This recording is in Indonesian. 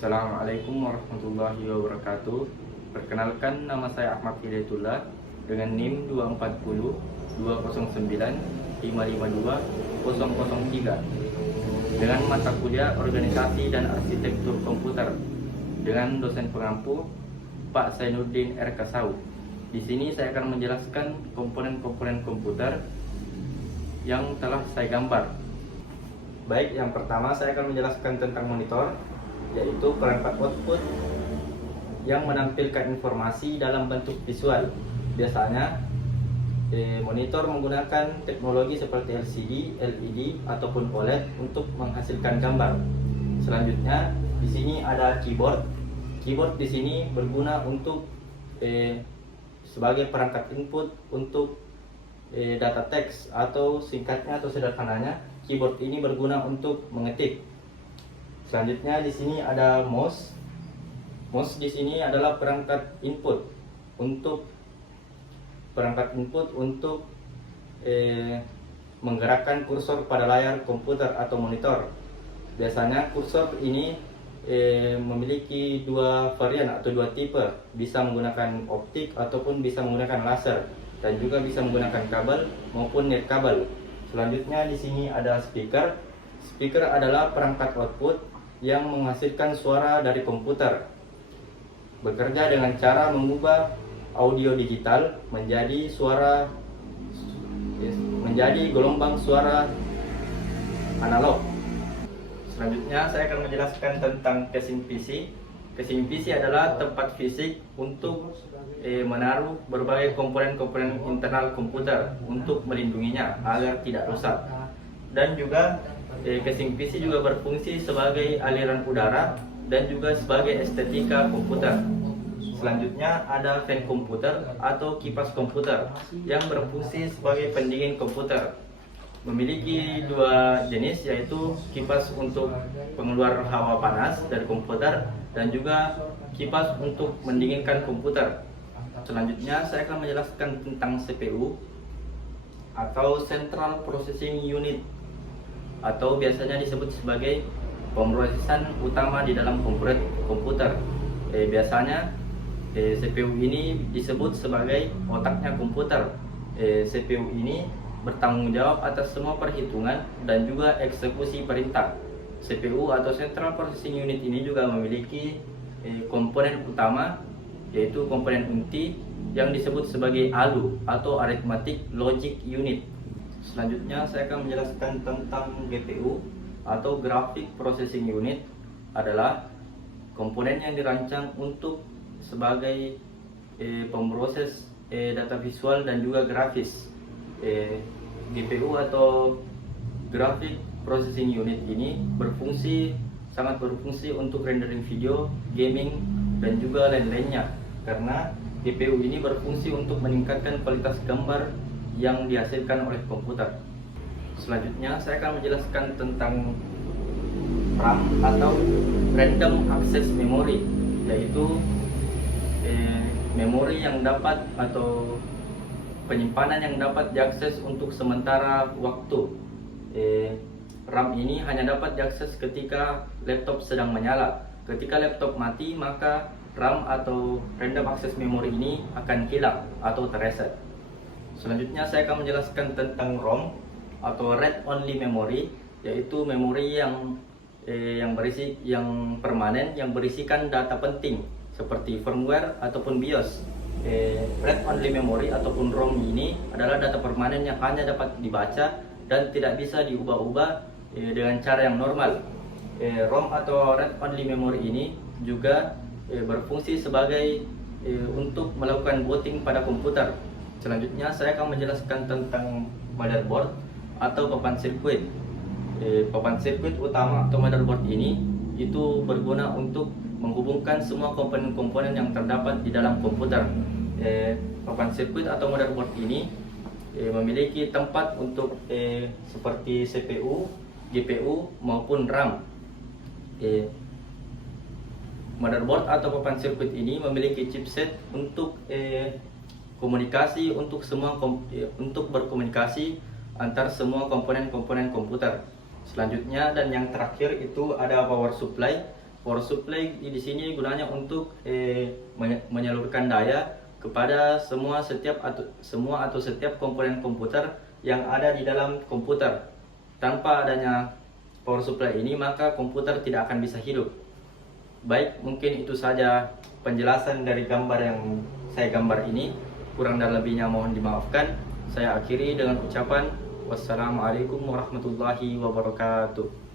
Assalamualaikum warahmatullahi wabarakatuh. Perkenalkan, nama saya Ahmad Hidayatullah dengan NIM 240 209 552 003 dengan mata kuliah Organisasi dan Arsitektur Komputer dengan dosen pengampu Pak Zainuddin R. Kasau. Di sini saya akan menjelaskan komponen-komponen komputer yang telah saya gambar. Baik, yang pertama saya akan menjelaskan tentang monitor, yaitu perangkat output yang menampilkan informasi dalam bentuk visual. Biasanya monitor menggunakan teknologi seperti LCD, LED ataupun OLED untuk menghasilkan gambar. Selanjutnya di sini ada keyboard. Keyboard di sini berguna untuk sebagai perangkat input untuk data teks, atau singkatnya atau sederhananya keyboard ini berguna untuk mengetik. Selanjutnya di sini ada mouse. Mouse di sini adalah perangkat input untuk menggerakkan kursor pada layar komputer atau monitor. Biasanya kursor ini memiliki dua varian atau dua tipe, bisa menggunakan optik ataupun bisa menggunakan laser, dan juga bisa menggunakan kabel maupun nirkabel. Selanjutnya di sini ada speaker. Speaker adalah perangkat output yang menghasilkan suara dari komputer, bekerja dengan cara mengubah audio digital menjadi gelombang suara analog. Selanjutnya saya akan menjelaskan tentang casing PC. Casing PC adalah tempat fisik untuk menaruh berbagai komponen-komponen internal komputer untuk melindunginya agar tidak rusak. Dan juga casing PC juga berfungsi sebagai aliran udara dan juga sebagai estetika komputer. Selanjutnya ada fan komputer atau kipas komputer yang berfungsi sebagai pendingin komputer. Memiliki dua jenis, yaitu kipas untuk pengeluar hawa panas dari komputer dan juga kipas untuk mendinginkan komputer. Selanjutnya saya akan menjelaskan tentang CPU atau Central Processing Unit, atau biasanya disebut sebagai pemrosesan utama di dalam komputer. Biasanya CPU ini disebut sebagai otaknya komputer. CPU ini bertanggung jawab atas semua perhitungan dan juga eksekusi perintah. CPU atau Central Processing Unit ini juga memiliki komponen utama, yaitu komponen inti yang disebut sebagai ALU atau Arithmetic Logic Unit. Selanjutnya saya akan menjelaskan tentang GPU atau Graphic Processing Unit. Adalah komponen yang dirancang untuk sebagai pemroses data visual dan juga grafis. GPU atau Graphic Processing Unit ini sangat berfungsi untuk rendering video, gaming, dan juga lain-lainnya, karena GPU ini berfungsi untuk meningkatkan kualitas gambar yang dihasilkan oleh komputer. Selanjutnya saya akan menjelaskan tentang RAM atau Random Access Memory, yaitu memori yang dapat atau penyimpanan yang dapat diakses untuk sementara waktu. RAM ini hanya dapat diakses ketika laptop sedang menyala. Ketika laptop mati, maka RAM atau Random Access Memory ini akan hilang atau terreset. Selanjutnya saya akan menjelaskan tentang ROM atau Read Only Memory, yaitu memori yang permanen yang berisikan data penting seperti firmware ataupun BIOS. Read Only Memory ataupun ROM ini adalah data permanen yang hanya dapat dibaca dan tidak bisa diubah-ubah dengan cara yang normal. ROM atau Read Only Memory ini juga berfungsi sebagai untuk melakukan booting pada komputer. Selanjutnya saya akan menjelaskan tentang motherboard atau papan sirkuit. Papan sirkuit utama atau motherboard ini itu berguna untuk menghubungkan semua komponen-komponen yang terdapat di dalam komputer. Papan sirkuit atau motherboard ini memiliki tempat untuk seperti CPU, GPU maupun RAM. Motherboard atau papan sirkuit ini memiliki chipset untuk komunikasi untuk berkomunikasi antar semua komponen-komponen komputer. Selanjutnya dan yang terakhir itu ada power supply. Power supply di sini gunanya untuk menyalurkan daya kepada semua atau setiap komponen komputer yang ada di dalam komputer. Tanpa adanya power supply ini, maka komputer tidak akan bisa hidup. Baik, mungkin itu saja penjelasan dari gambar yang saya gambar ini. Kurang dan lebihnya mohon dimaafkan. Saya akhiri dengan ucapan wassalamualaikum warahmatullahi wabarakatuh.